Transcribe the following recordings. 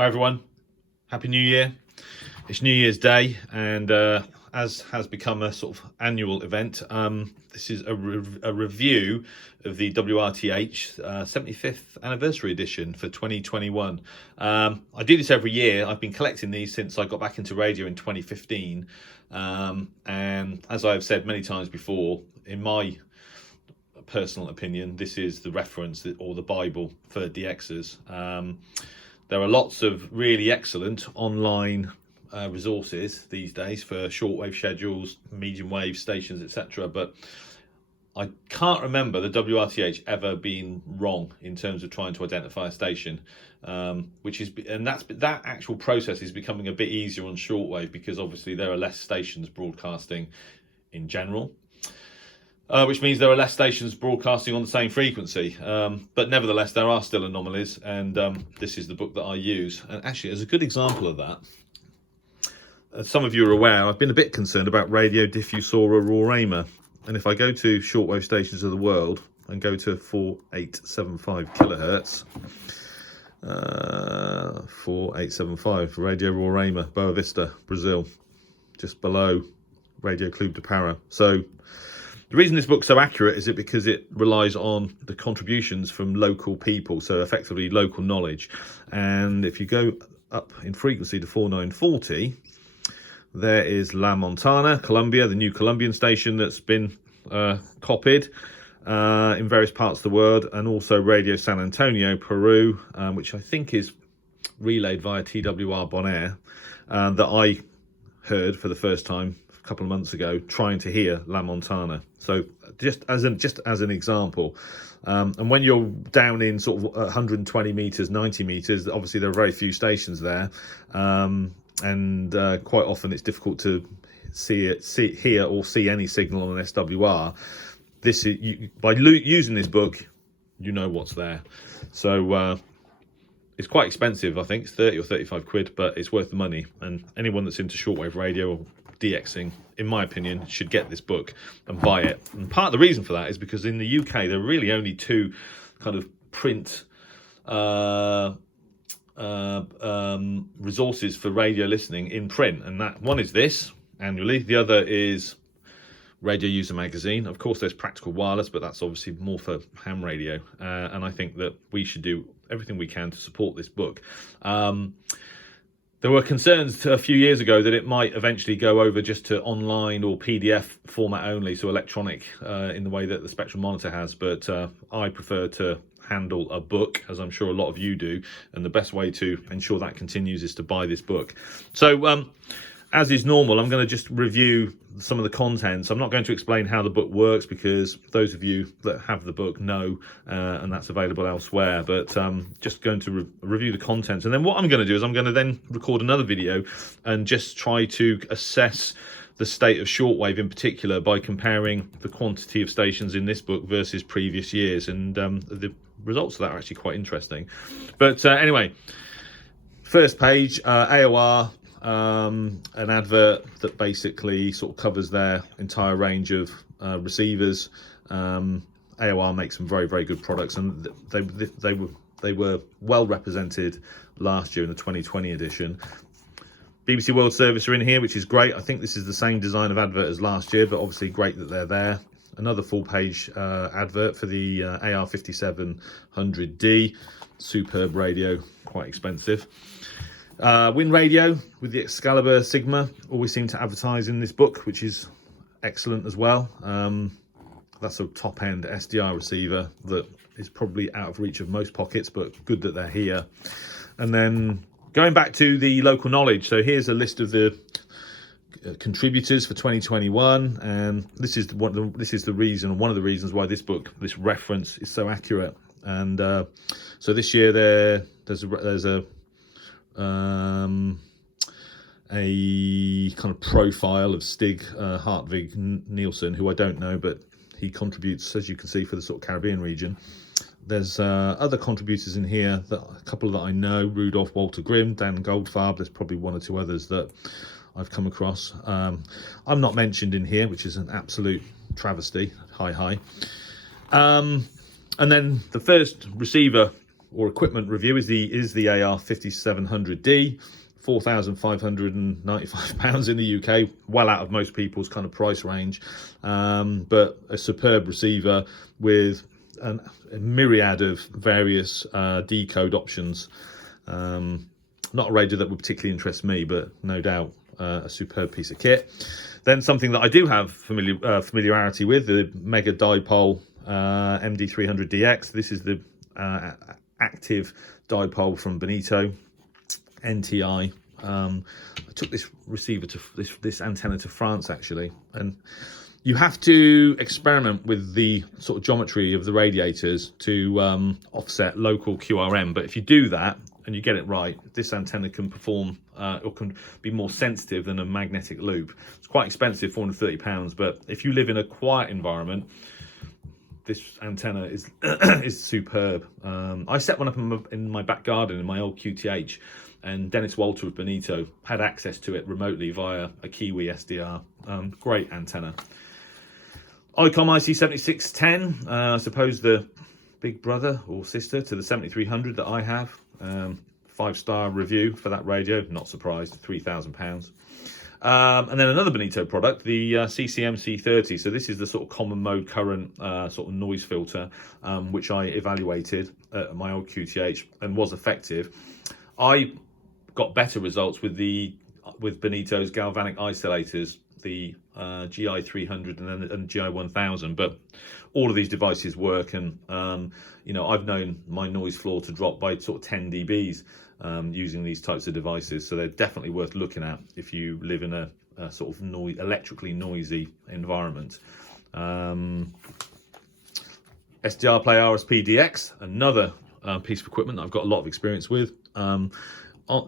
Hi everyone, Happy New Year. It's New Year's Day, and as has become a sort of annual event, this is a review of the WRTH 75th anniversary edition for 2021. I do this every year. I've been collecting these since I got back into radio in 2015, and as I've said many times before, in my personal opinion, this is the reference or the Bible for DXers. There are lots of really excellent online resources these days for shortwave schedules, medium wave stations, etc. But I can't remember the WRTH ever being wrong in terms of trying to identify a station, that actual process is becoming a bit easier on shortwave because obviously there are less stations broadcasting in general. Which means there are less stations broadcasting on the same frequency. But nevertheless, there are still anomalies, and this is the book that I use. And actually, as a good example of that, as some of you are aware, I've been a bit concerned about Radio Diffusora Roraima. And if I go to shortwave stations of the world and go to 4875 kilohertz, 4875, Radio Roraima, Boa Vista, Brazil, just below Radio Clube de Para. So the reason this book's so accurate is because it relies on the contributions from local people, so effectively local knowledge. And if you go up in frequency to 4940, there is La Montana, Colombia, the new Colombian station that's been copied in various parts of the world, and also Radio San Antonio, Peru, which I think is relayed via TWR Bonaire, that I heard for the first time a couple of months ago, trying to hear La Montana. So just as an example, and when you're down in sort of 120 meters, 90 meters, obviously there are very few stations there, and quite often it's difficult to hear or see any signal on an SWR. By using this book, you know what's there. So it's quite expensive. I think it's 30 or 35 quid, but it's worth the money. And anyone that's into shortwave radio or DXing, in my opinion, should get this book and buy it. And part of the reason for that is because in the UK there are really only two kind of print resources for radio listening in print, and that one is this annually, the other is Radio User Magazine. Of course there's Practical Wireless, but that's obviously more for ham radio, and I think that we should do everything we can to support this book. There were concerns a few years ago that it might eventually go over just to online or PDF format only, so electronic in the way that the Spectrum Monitor has, but I prefer to handle a book, as I'm sure a lot of you do, and the best way to ensure that continues is to buy this book. So as is normal, I'm going to just review some of the contents. I'm not going to explain how the book works because those of you that have the book know, and that's available elsewhere, but just going to review the contents. And then what I'm going to do is I'm going to then record another video and just try to assess the state of shortwave in particular by comparing the quantity of stations in this book versus previous years, and the results of that are actually quite interesting. But anyway, first page, AOR, an advert that basically sort of covers their entire range of receivers. AOR makes some very, very good products, and they were well represented last year in the 2020 edition. BBC World Service are in here, which is great. I think this is the same design of advert as last year, but obviously great that they're there. Another full page advert for the AR5700D, superb radio, quite expensive. Win Radio with the Excalibur Sigma always seem to advertise in this book, which is excellent as well. That's a top-end SDR receiver that is probably out of reach of most pockets, but good that they're here. And then going back to the local knowledge, so here's a list of the contributors for 2021, and this is one of the reasons why this book, this reference, is so accurate. And so this year there's a kind of profile of Stig Hartvig Nielsen, who I don't know, but he contributes, as you can see, for the sort of Caribbean region. There's other contributors in here, a couple that I know, Rudolph Walter Grimm, Dan Goldfarb. There's probably one or two others that I've come across. I'm not mentioned in here, which is an absolute travesty. Hi. And then the first receiver or equipment review is the AR5700D, £4,595 in the UK, well out of most people's kind of price range, but a superb receiver with a myriad of various decode options. Not a radio that would particularly interest me, but no doubt a superb piece of kit. Then something that I do have familiarity with, the Mega Dipole MD300DX. This is the active dipole from Bonito, NTI. I took this receiver to this antenna to France actually, and you have to experiment with the sort of geometry of the radiators to offset local QRM. But if you do that and you get it right, this antenna can perform or can be more sensitive than a magnetic loop. It's quite expensive, £430, but if you live in a quiet environment, this antenna is is superb. I set one up in my back garden in my old QTH, and Dennis Walter of Bonito had access to it remotely via a Kiwi SDR. Great antenna. ICOM IC7610, I suppose the big brother or sister to the 7300 that I have. 5-star review for that radio, not surprised, £3,000. And then another Bonito product, the CCM C30. So this is the sort of common mode current sort of noise filter, which I evaluated at my old QTH and was effective. I got better results with Bonito's galvanic isolators, the GI300 and GI1000, but all of these devices work, and you know, I've known my noise floor to drop by sort of 10 dBs using these types of devices, so they're definitely worth looking at if you live in a sort of electrically noisy environment. SDR Play RSP-DX, another piece of equipment that I've got a lot of experience with.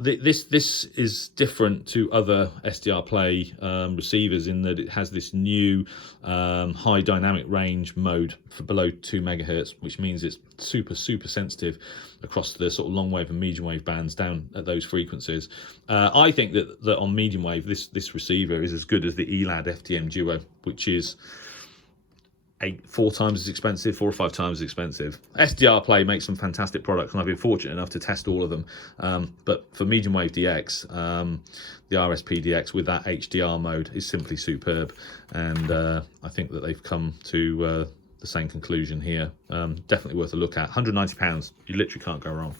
This is different to other SDR Play receivers in that it has this new high dynamic range mode for below 2 megahertz, which means it's super sensitive across the sort of long wave and medium wave bands down at those frequencies. I think that on medium wave, this receiver is as good as the ELAD FTM Duo, which is 4 times as expensive, 4 or 5 times as expensive. SDR Play makes some fantastic products, and I've been fortunate enough to test all of them. But for medium wave DX, the RSP DX with that HDR mode is simply superb, and I think that they've come to the same conclusion here. Definitely worth a look at. £190, you literally can't go wrong.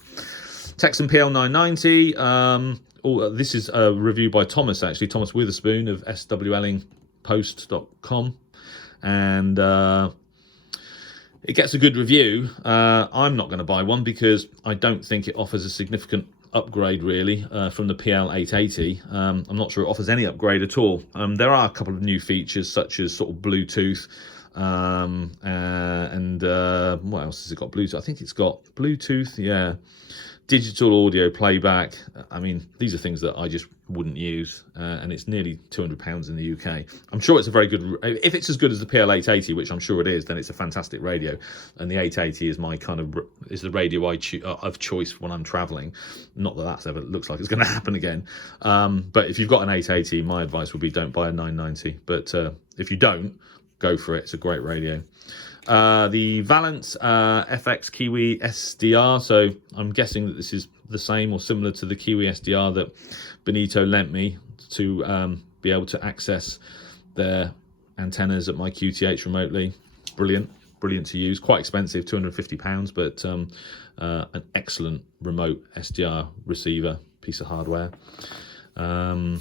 Texan PL990. This is a review by Thomas, actually, Thomas Witherspoon of swellingpost.com. And it gets a good review. I'm not going to buy one because I don't think it offers a significant upgrade really from the PL880. I'm not sure it offers any upgrade at all. There are a couple of new features such as sort of Bluetooth and what else has it got? Bluetooth. I think it's got Bluetooth, yeah. Digital audio playback. I mean, these are things that I just wouldn't use, and it's nearly £200 in the UK. I'm sure it's a very good, if it's as good as the PL880, which I'm sure it is, then it's a fantastic radio, and the 880 is my kind of, is the radio of choice when I'm traveling. Not that that's ever looks like it's going to happen again, but if you've got an 880, my advice would be don't buy a 990, but if you don't, go for it. It's a great radio. The Valence FX Kiwi SDR, so I'm guessing that this is the same or similar to the Kiwi SDR that Bonito lent me to be able to access their antennas at my QTH remotely. Brilliant to use. Quite expensive, £250, but an excellent remote SDR receiver, piece of hardware. The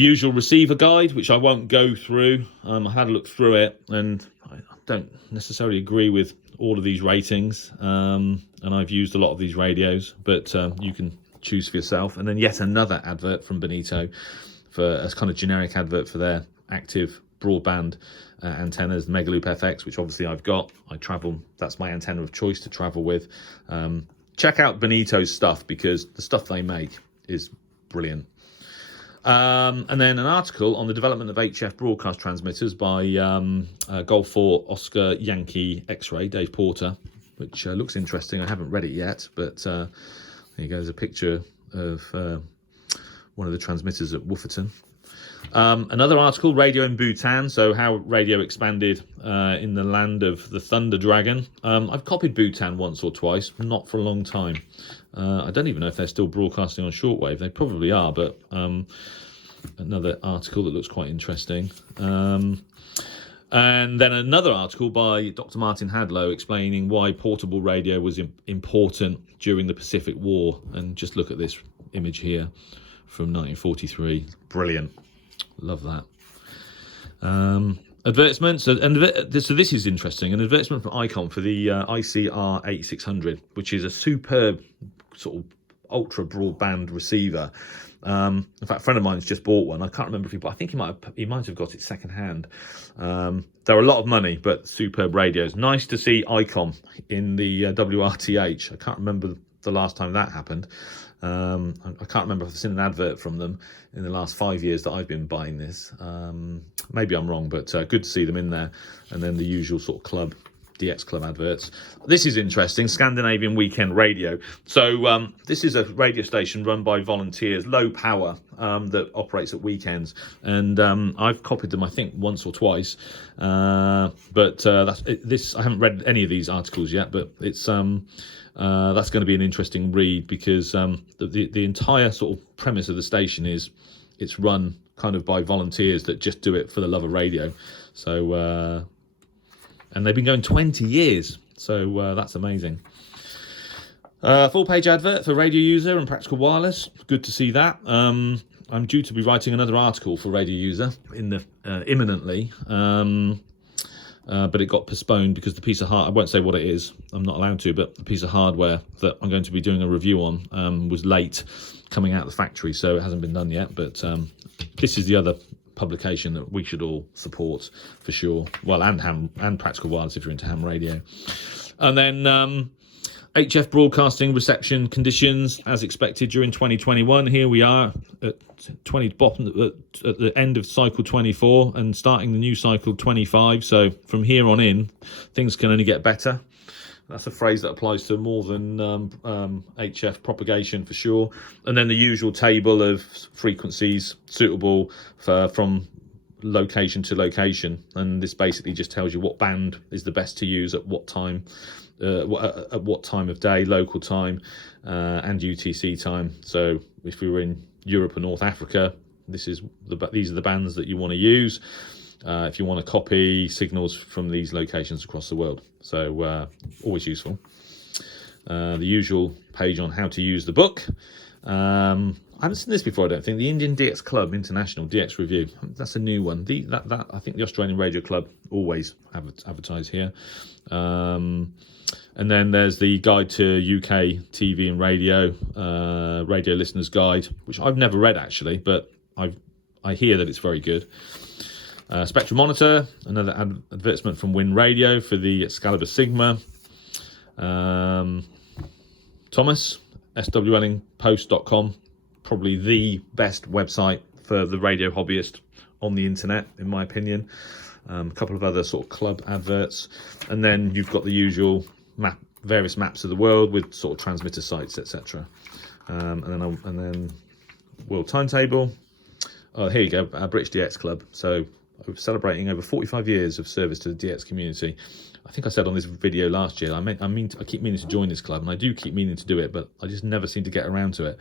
usual receiver guide, which I won't go through. I had a look through it, and I don't necessarily agree with all of these ratings. And I've used a lot of these radios, but you can choose for yourself. And then yet another advert from Bonito for a kind of generic advert for their active broadband antennas, the Megaloop FX, which obviously I've got. I travel, that's my antenna of choice to travel with. Check out Bonito's stuff because the stuff they make is brilliant. And then an article on the development of HF broadcast transmitters by Golf 4 Oscar Yankee X-Ray, Dave Porter, which looks interesting. I haven't read it yet, but there you go. There's a picture of one of the transmitters at Wooferton. Another article, Radio in Bhutan, so how radio expanded in the land of the Thunder Dragon. I've copied Bhutan once or twice, not for a long time. I don't even know if they're still broadcasting on shortwave. They probably are, but another article that looks quite interesting. And then another article by Dr. Martin Hadlow explaining why portable radio was important during the Pacific War. And just look at this image here from 1943. Brilliant. Love that. Advertisements. So this is interesting. An advertisement from ICOM for the ICR 8600, which is a superb sort of ultra broadband receiver. In fact, a friend of mine's just bought one. I can't remember if I think he might have got it second hand. They're a lot of money, but superb radios. Nice to see ICOM in the WRTH. I can't remember the last time that happened. I can't remember if I've seen an advert from them in the last 5 years that I've been buying this. Maybe I'm wrong, but good to see them in there. And then the usual sort of DX Club adverts. This is interesting, Scandinavian Weekend Radio. So this is a radio station run by volunteers, low power, that operates at weekends. And I've copied them, I think, once or twice. But I haven't read any of these articles yet, but it's that's going to be an interesting read, because the entire sort of premise of the station is it's run kind of by volunteers that just do it for the love of radio. So and they've been going 20 years, so that's amazing. Full page advert for Radio User and Practical Wireless. Good to see that. I'm due to be writing another article for Radio User imminently. But it got postponed because the piece of I won't say what it is, I'm not allowed to, but the piece of hardware that I'm going to be doing a review on was late coming out of the factory, so it hasn't been done yet. But this is the other publication that we should all support for sure. Well, and Practical Wireless if you're into ham radio. And then HF broadcasting reception conditions as expected during 2021. Here we are at at the end of cycle 24 and starting the new cycle 25. So from here on in, things can only get better. That's a phrase that applies to more than HF propagation for sure. And then the usual table of frequencies suitable from location to location. And this basically just tells you what band is the best to use at what time. At what time of day, local time, and UTC time. So if you're in Europe or North Africa, these are the bands that you want to use if you want to copy signals from these locations across the world. So always useful. The usual page on how to use the book. I haven't seen this before, I don't think. The Indian DX Club International DX Review. That's a new one. That I think the Australian Radio Club always advertise here. And then there's the Guide to UK TV and Radio, Radio Listeners Guide, which I've never read actually, but I hear that it's very good. Spectrum Monitor, another advertisement from Win Radio for the Excalibur Sigma. Thomas, swellingpost.com, probably the best website for the radio hobbyist on the internet, in my opinion. A couple of other sort of club adverts, and then you've got the usual various maps of the world with sort of transmitter sites, etc. And then world timetable. Oh, here you go, our British DX Club. So we're celebrating over 45 years of service to the DX community. I think I said on this video last year, I keep meaning to join this club, and I do keep meaning to do it, but I just never seem to get around to it.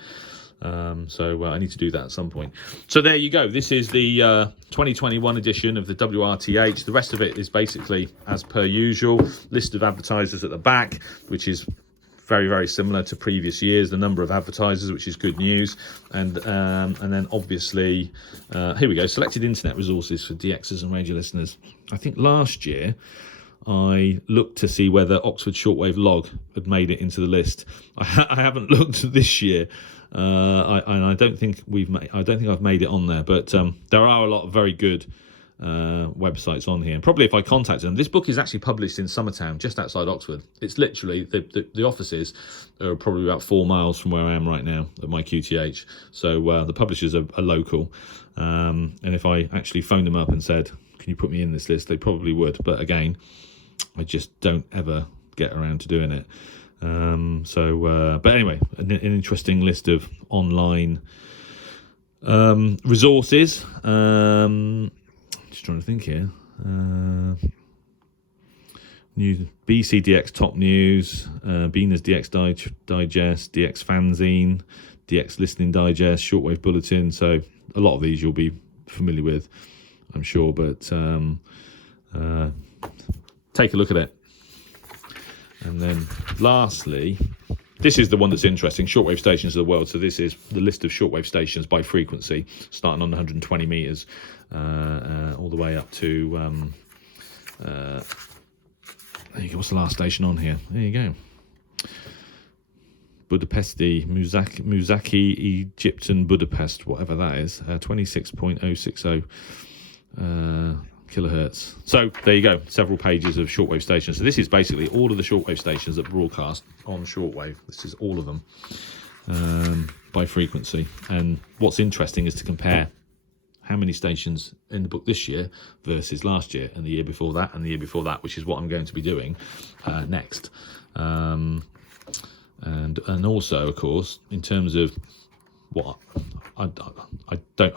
So I need to do that at some point. So there you go. This is the 2021 edition of the WRTH. The rest of it is basically as per usual. List of advertisers at the back, which is very, very similar to previous years. The number of advertisers, which is good news. And then obviously, here we go. Selected internet resources for DXers and radio listeners. I think last year I looked to see whether Oxford Shortwave Log had made it into the list. I haven't looked this year. I don't think I've made it on there, but there are a lot of very good websites on here. And probably if I contacted them, this book is actually published in Summertown, just outside Oxford. It's literally the offices are probably about 4 miles from where I am right now at my QTH. So the publishers are local, and if I actually phoned them up and said, "Can you put me in this list?" they probably would. But again, I just don't ever get around to doing it. But anyway, an interesting list of online Resources. Just trying to think here. News, BCDX Top News, Beaner's DX Digest, DX Fanzine, DX Listening Digest, Shortwave Bulletin. So a lot of these you'll be familiar with, I'm sure, but take a look at it. And then lastly, this is the one that's interesting, shortwave stations of the world. So this is the list of shortwave stations by frequency, starting on 120 meters, all the way up to, there you go, what's the last station on here? There you go. Budapesti, Muzaki, Egyptian Budapest, whatever that is, 26.060 kilohertz. So there you go, several pages of shortwave stations. So this is basically all of the shortwave stations that broadcast on shortwave. This is all of them by frequency. And what's interesting is to compare how many stations in the book this year versus last year and the year before that and the year before that, which is what I'm going to be doing next. And also, of course, in terms of what I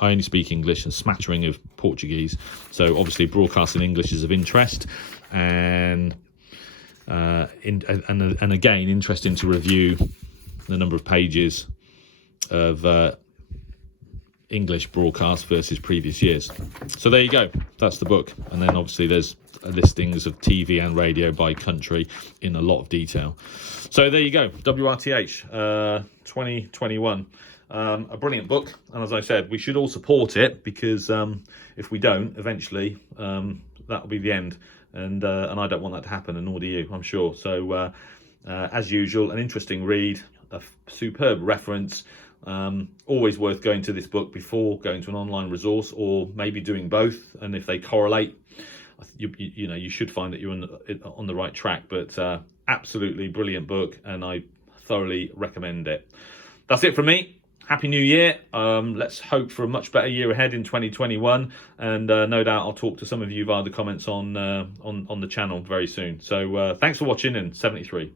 only speak English and smattering of Portuguese, so obviously broadcasting English is of interest, and again interesting to review the number of pages of English broadcast versus previous years. So there you go, that's the book. And then obviously there's listings of TV and radio by country in a lot of detail. So there you go, WRTH 2021. A brilliant book, and as I said, we should all support it, because if we don't, eventually that'll be the end, and I don't want that to happen, and nor do you, I'm sure. So as usual, an interesting read, a superb reference. Always worth going to this book before going to an online resource, or maybe doing both, and if they correlate, you know, you should find that you're on the right track. But absolutely brilliant book, and I thoroughly recommend it. That's it from me. Happy New Year. Let's hope for a much better year ahead in 2021, and no doubt I'll talk to some of you via the comments on the channel very soon. So thanks for watching, and 73.